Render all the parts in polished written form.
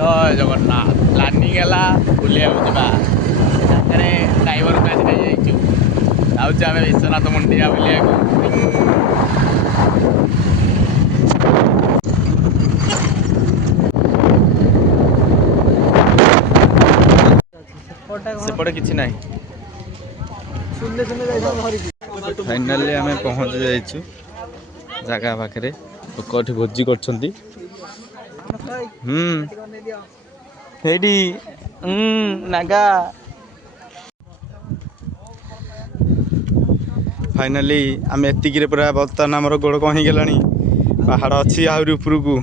जय जगन्नाथ प्लानिंग है बुलिया जाकर ड्राइवर को आज नहीं जाऊँ आम विश्वनाथ मंडिया बुलिया सेपटे किसी ना फाइनाली आम पहुँच जाइछु जगह पाखे लोक भोजी कर नागा फाइनाली आम एतिक पूरा बर्तमान आमर गोड़ कहीं गला पहाड़ अच्छी आहरी उपरकू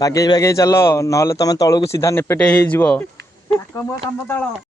बागे बागे चल ना तुम तलू सीधा नेपेटे हो